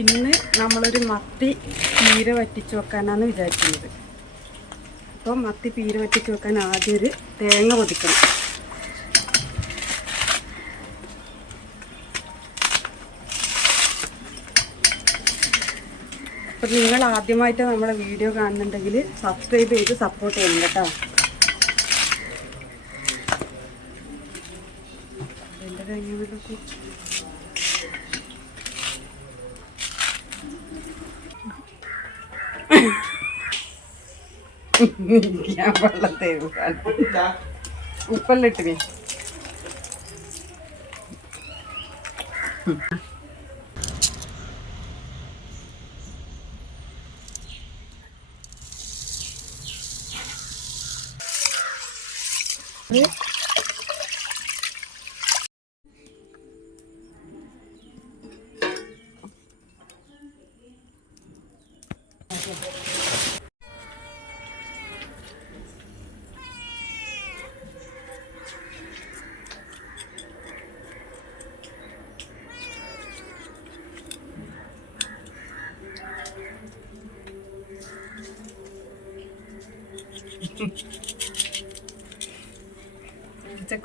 ഇന്ന് നമ്മളൊരു മത്തി പീര വറ്റിച്ച് വെക്കാനാണ് വിചാരിക്കുന്നത്. അപ്പോൾ മത്തി പീര വറ്റിച്ച് വെക്കാൻ ആദ്യം ഒരു തേങ്ങ പൊതിക്കണം. അപ്പോൾ നിങ്ങൾ ആദ്യമായിട്ട് നമ്മളെ വീഡിയോ കാണുന്നുണ്ടെങ്കിൽ സബ്സ്ക്രൈബ് ചെയ്ത് സപ്പോർട്ട് ചെയ്യണം കേട്ടോ. എൻ്റെ കഴിഞ്ഞ ഞാൻ വെള്ളത്തെ ഉപ്പെല്ലിട്ടിന്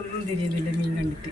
ഒന്നും തിരിയുന്നില്ല മീൻ കണ്ടിട്ട്.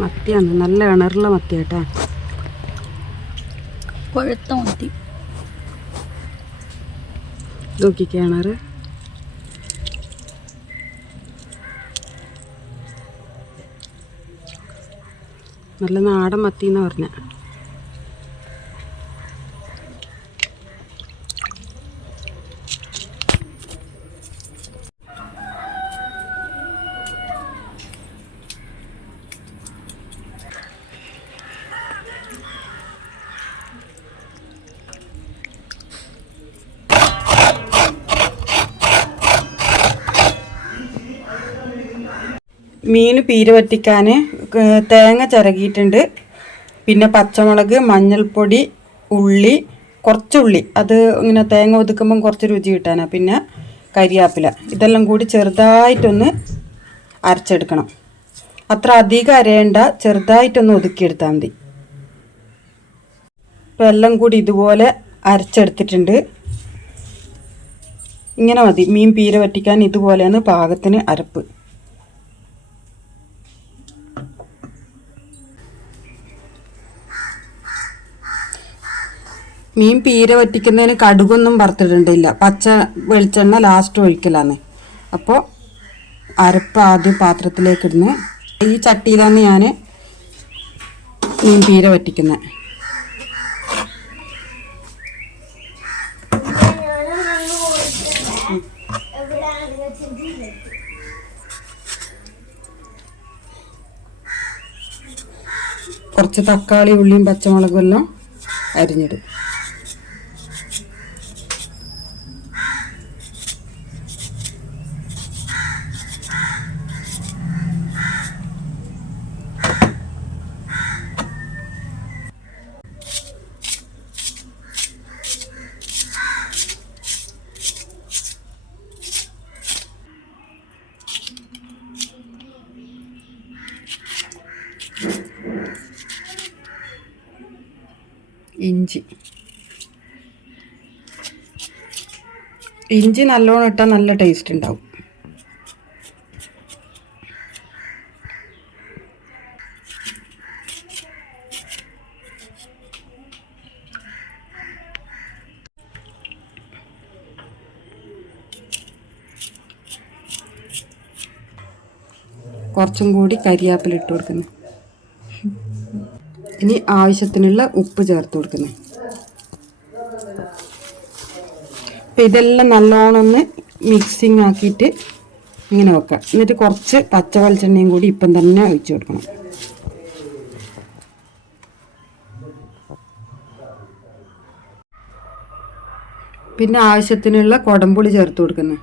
മത്തിയാണ്, നല്ല ഇണറുള്ള മത്തി കേട്ടാ, കൊഴുത്ത മത്തി. നോക്കി കിണറ് നല്ല നാടൻ മത്തി എന്ന് പറഞ്ഞ. മീൻ പീര വറ്റിക്കാൻ തേങ്ങ ചിരകിയിട്ടുണ്ട്. പിന്നെ പച്ചമുളക്, മഞ്ഞൾപ്പൊടി, ഉള്ളി, കുറച്ച് ഉള്ളി, അത് ഇങ്ങനെ തേങ്ങ ഒതുക്കുമ്പം കുറച്ച് രുചി കിട്ടാനാണ്. പിന്നെ കരിയാപ്പില, ഇതെല്ലാം കൂടി ചെറുതായിട്ടൊന്ന് അരച്ചെടുക്കണം. അത്ര അധികം അരയേണ്ട, ചെറുതായിട്ടൊന്ന് ഒതുക്കിയെടുത്താൽ മതി. ഇപ്പം എല്ലാം കൂടി ഇതുപോലെ അരച്ചെടുത്തിട്ടുണ്ട്. ഇങ്ങനെ മതി മീൻ പീര വറ്റിക്കാൻ. ഇതുപോലെയാണ് പാകത്തിന് അരപ്പ്. മീൻ പീര വറ്റിക്കുന്നതിന് കടുകൊന്നും വറുത്തിടണ്ടില്ല, പച്ച വെളിച്ചെണ്ണ ലാസ്റ്റ് ഒഴിക്കലാണ്. അപ്പോൾ അരപ്പ് ആദ്യം പാത്രത്തിലേക്ക് ഇടുന്നു. ഈ ചട്ടിയിലാണ് ഞാൻ മീൻ പീര വറ്റിക്കുന്നത്. കുറച്ച് തക്കാളി, ഉള്ളിയും പച്ചമുളകും എല്ലാം അരിഞ്ഞിടും. ഇഞ്ചി നല്ലോണം ഇട്ടാൽ നല്ല ടേസ്റ്റ് ഉണ്ടാവും. കുറച്ചും കൂടി കരിയാപ്പില ഇട്ട് കൊടുക്കുന്നു. ഇനി ആവശ്യത്തിനുള്ള ഉപ്പ് ചേർത്ത് കൊടുക്കുന്നു. അപ്പം ഇതെല്ലാം നല്ലോണം ഒന്ന് മിക്സിങ് ആക്കിയിട്ട് ഇങ്ങനെ വെക്കാം. എന്നിട്ട് കുറച്ച് പച്ച വെളിച്ചെണ്ണയും കൂടി ഇപ്പം തന്നെ ഒഴിച്ചു കൊടുക്കണം. പിന്നെ ആവശ്യത്തിനുള്ള കുടംപുളി ചേർത്ത് കൊടുക്കുന്നത്.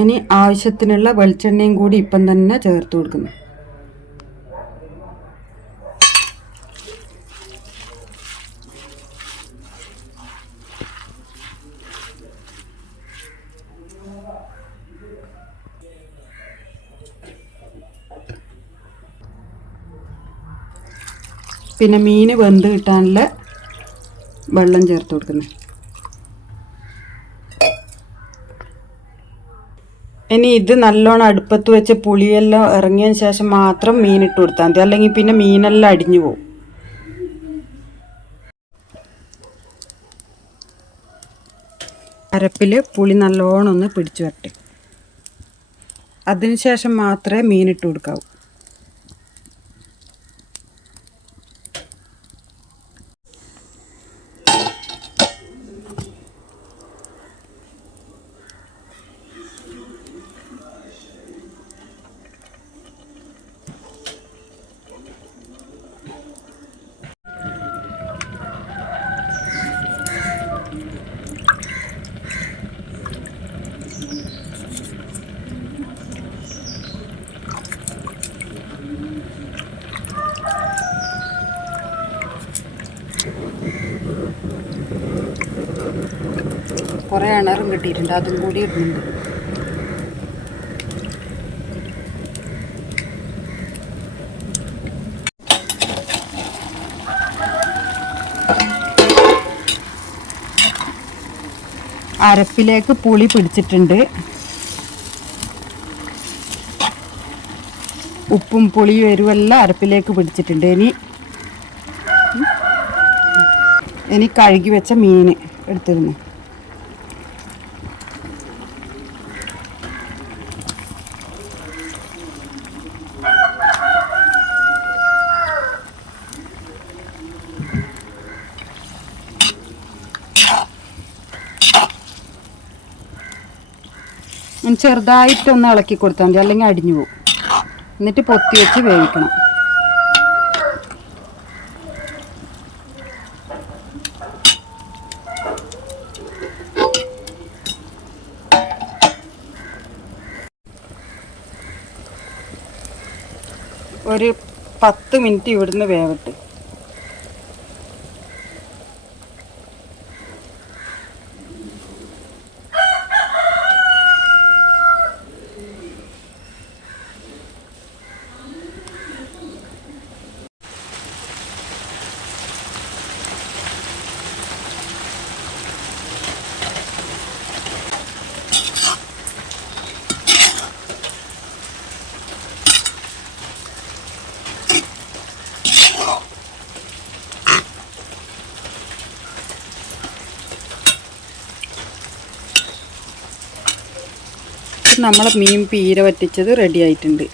ഇനി ആവശ്യത്തിനുള്ള വെളിച്ചെണ്ണയും കൂടി ഇപ്പം തന്നെ ചേർത്ത് കൊടുക്കുന്നു. പിന്നെ മീൻ വെന്ത് കിട്ടാനുള്ള വെള്ളം ചേർത്ത് കൊടുക്കുന്നത്. ഇനി ഇത് നല്ലോണം അടുപ്പത്ത് വെച്ച് പുളിയെല്ലാം ഇറങ്ങിയതിന് ശേഷം മാത്രം മീൻ ഇട്ട് കൊടുത്താൽ മതി, അല്ലെങ്കിൽ പിന്നെ മീനെല്ലാം അടിഞ്ഞു പോകും. അരപ്പിൽ പുളി നല്ലോണം ഒന്ന് പിടിച്ചു വരട്ടെ, അതിനുശേഷം മാത്രമേ മീൻ ഇട്ട് കൊടുക്കാവൂ. കുറേ അണറും കിട്ടിയിട്ടുണ്ട്, അതും കൂടി ഇടുന്നുണ്ട്. അരപ്പിലേക്ക് പുളി പിടിച്ചിട്ടുണ്ട്, ഉപ്പും പുളിയും എരിവെല്ലാം അരപ്പിലേക്ക് പിടിച്ചിട്ടുണ്ട്. ഇനി കഴുകി വെച്ച മീൻ എടുത്തിരുന്നു. ചെറുതായിട്ടൊന്ന് ഇളക്കി കൊടുത്താൽ മതി, അല്ലെങ്കിൽ അടിഞ്ഞു പോകും. എന്നിട്ട് പൊത്തി വെച്ച് വേവിക്കണം. ഒരു 10 മിനിറ്റ് ഇവിടുന്ന് വേവട്ട്. നമ്മളെ മീൻ പീര വറ്റിച്ചത് റെഡി ആയിട്ടുണ്ട്.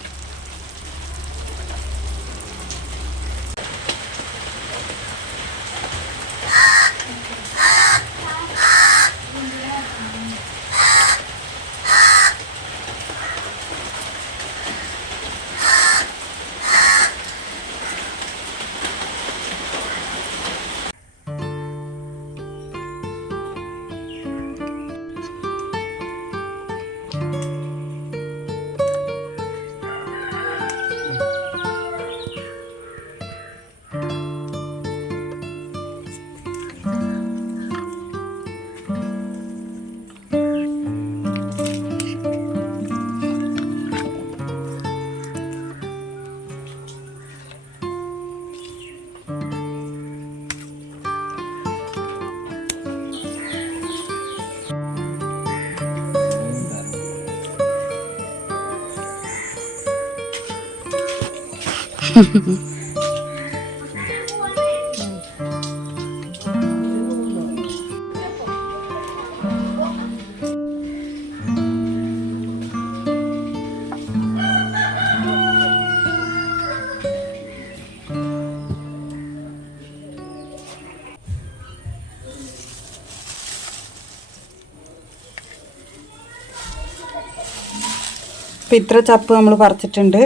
ഇപ്പം ഇത്ര ചപ്പ് നമ്മൾ പറിച്ചിട്ടുണ്ട്.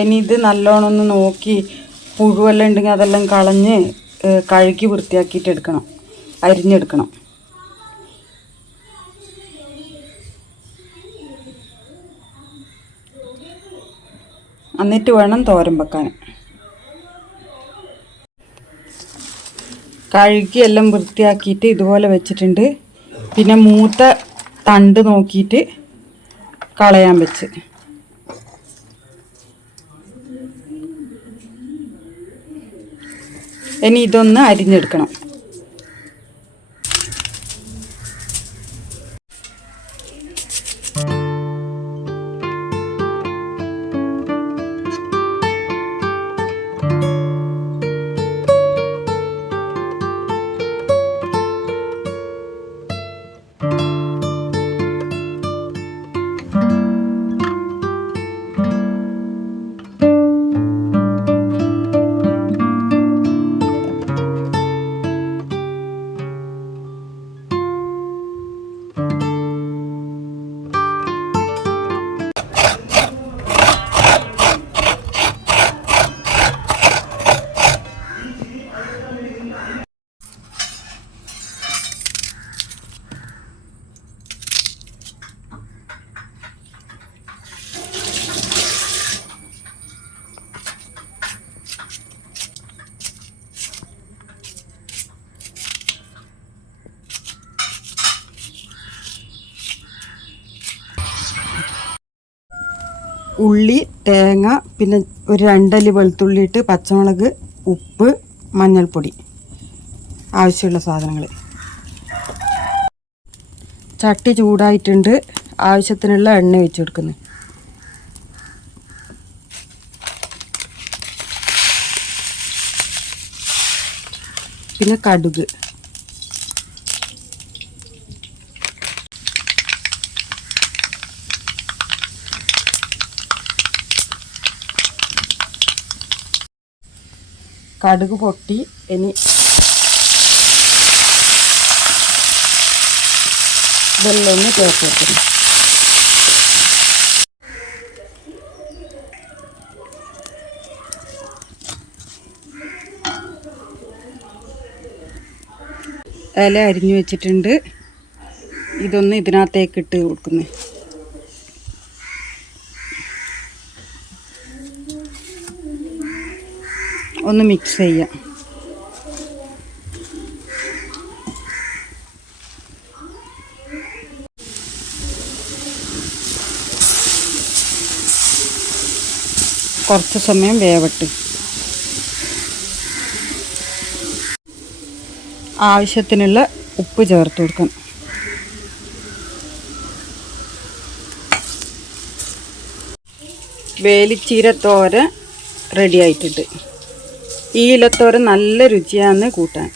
ഇനി ഇത് നല്ലോണം ഒന്ന് നോക്കി പുഴുവെല്ലാം ഉണ്ടെങ്കിൽ അതെല്ലാം കളഞ്ഞ് കഴുകി വൃത്തിയാക്കിയിട്ട് എടുക്കണം, അരിഞ്ഞെടുക്കണം. എന്നിട്ട് വേണം തോരൻ വെക്കാൻ. കഴുകി എല്ലാം വൃത്തിയാക്കിയിട്ട് ഇതുപോലെ വെച്ചിട്ടുണ്ട്. പിന്നെ മൂത്ത തണ്ട് നോക്കിയിട്ട് കളയാൻ വെച്ച്. ഇനി ഇതൊന്ന് അരിഞ്ഞെടുക്കണം. ഉള്ളി, തേങ്ങ, പിന്നെ ഒരു 2 അല്ലി വെളുത്തുള്ളി ഇട്ട്, പച്ചമുളക്, ഉപ്പ്, മഞ്ഞൾപ്പൊടി, ആവശ്യമുള്ള സാധനങ്ങൾ. ചട്ടി ചൂടായിട്ടുണ്ട്. ആവശ്യത്തിനുള്ള എണ്ണ ഒഴിച്ച് കൊടുക്കുന്നു. പിന്നെ കടുക്, കടുക് പൊട്ടി. ഇനി ഇതെല്ലാം ചേർത്ത് വെക്കണം. ഇല അരിഞ്ഞു വെച്ചിട്ടുണ്ട്. ഇതൊന്ന് ഇതിനകത്തേക്ക് ഇട്ട് കൊടുക്കുന്നു. ഒന്ന് മിക്സ് ചെയ്യാം. കുറച്ച് സമയം വേവട്ടെ. ആവശ്യത്തിനുള്ള ഉപ്പ് ചേർത്ത് കൊടുക്കണം. വേലിച്ചീര തോരൻ റെഡി ആയിട്ടുണ്ട്. ഈ ഇലത്തോരൻ നല്ല രുചിയാണ് കൂട്ടാൻ.